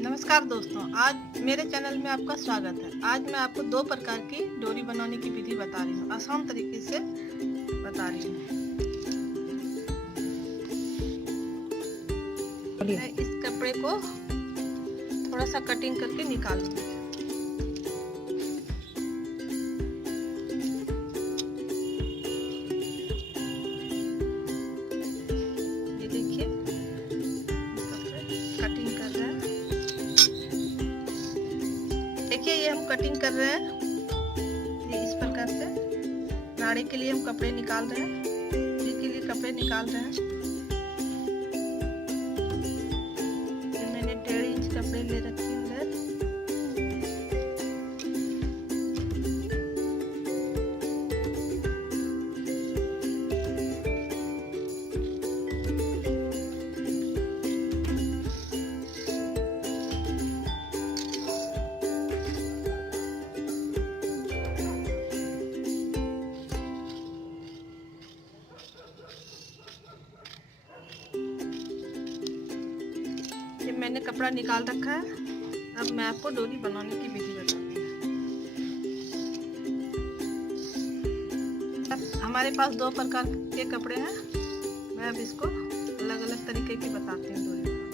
नमस्कार दोस्तों, आज मेरे चैनल में आपका स्वागत है। आज मैं आपको दो प्रकार की डोरी बनाने की विधि बता रही हूँ, आसान तरीके से बता रही हूँ। मैं इस कपड़े को थोड़ा सा कटिंग करके निकाल लूँगी। ये देखिए, कटिंग कर रहे हैं। देखिए, ये हम कटिंग कर रहे हैं। ये इस प्रकार से नाड़े के लिए हम कपड़े निकाल रहे हैं, के लिए कपड़े निकाल रहे हैं। मैंने 1.5 इंच कपड़े ले रखे हैं। मैंने कपड़ा निकाल रखा है। अब मैं आपको डोरी बनाने की विधि बताती हूँ। हमारे पास दो प्रकार के कपड़े हैं। मैं अब इसको अलग अलग तरीके की बताती हूँ डोरी बनाने।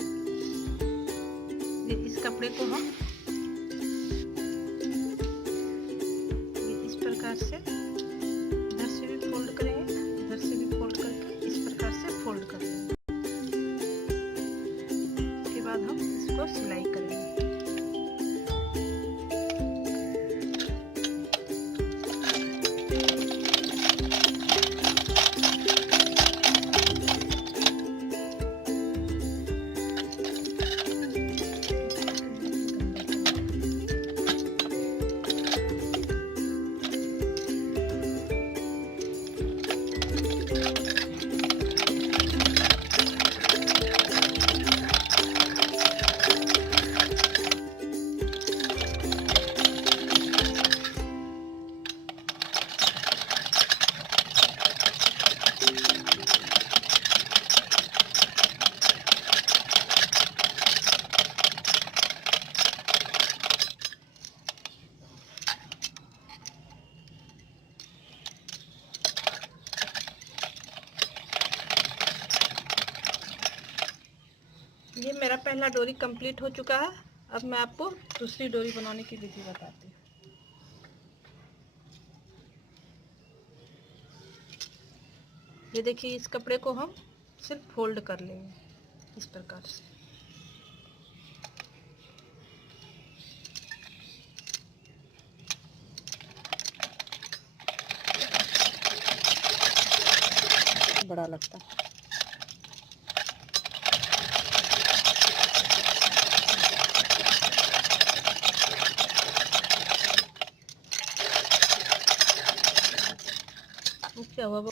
इस कपड़े को हम इस प्रकार से इधर से भी फोल्ड करेंगे, इधर से भी फोल्ड करके इस प्रकार से फोल्ड करेंगे। हम इसको सिलाई करेंगे। ये मेरा पहला डोरी कंप्लीट हो चुका है। अब मैं आपको दूसरी डोरी बनाने की विधि बताती हूँ। ये देखिए, इस कपड़े को हम सिर्फ फोल्ड कर लेंगे इस प्रकार से। बड़ा लगता है। क्या हुआ?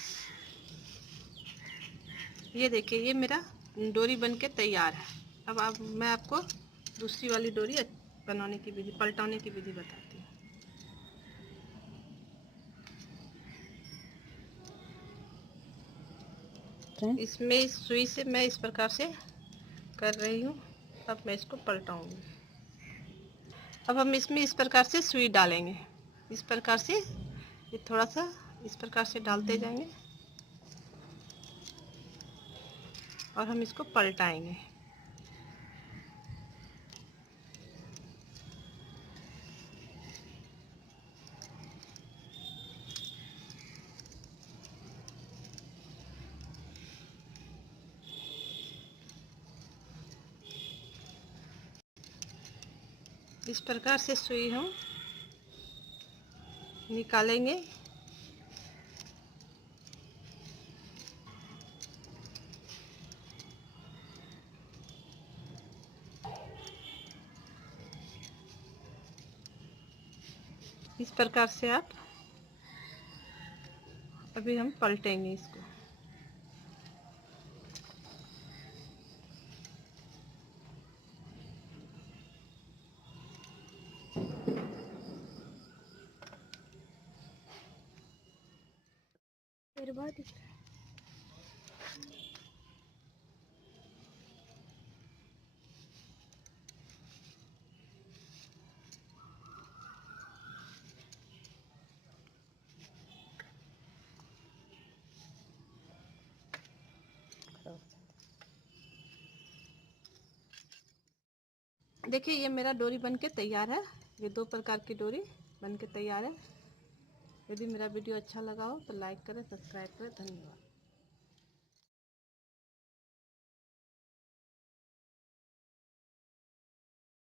ये देखिए, ये मेरा डोरी बनके तैयार है। अब मैं आपको दूसरी वाली डोरी बनाने की विधि, पलटाने की विधि बताती हूँ। इसमें इस सुई से मैं इस प्रकार से कर रही हूँ। अब मैं इसको पलटाऊंगी। अब हम इसमें इस प्रकार से सुई डालेंगे। इस प्रकार से ये थोड़ा सा इस प्रकार से डालते जाएंगे और हम इसको पलटाएंगे। इस प्रकार से सुई हम निकालेंगे। इस प्रकार से आप अभी हम पलटेंगे इसको। फिर बाद देखिए ये मेरा डोरी बन के तैयार है। ये 2 प्रकार की डोरी बन के तैयार है। यदि मेरा वीडियो अच्छा लगा हो तो लाइक करें, सब्सक्राइब करें। धन्यवाद।